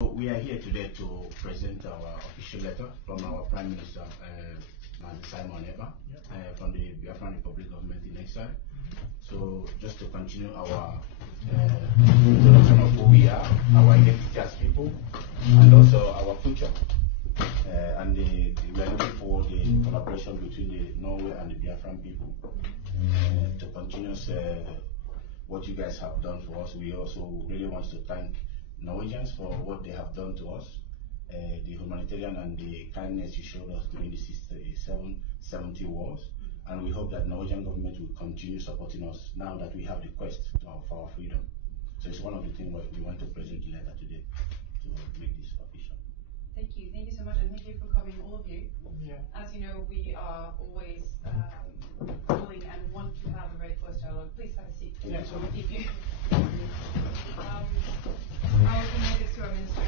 We are here today to present our official letter from our Prime Minister, Simon Ekpa, from the Biafran Republic Government in Exile. So just to continue our introduction of who we are, our identity as people, and also our future. We are looking for the collaboration between the Norway and the Biafran people to continue what you guys have done for us. We also really want to thank Norwegians for what they have done to us, the humanitarian and the kindness you showed us during the 70 wars, and we hope that Norwegian government will continue supporting us now that we have the quest for our freedom. So it's one of the things we want to present the letter today to make this official. Thank you so much, and thank you for coming, all of you. As you know, we are always willing and want to have a very close dialogue. Please have a seat. Yeah, I will convey this to our minister.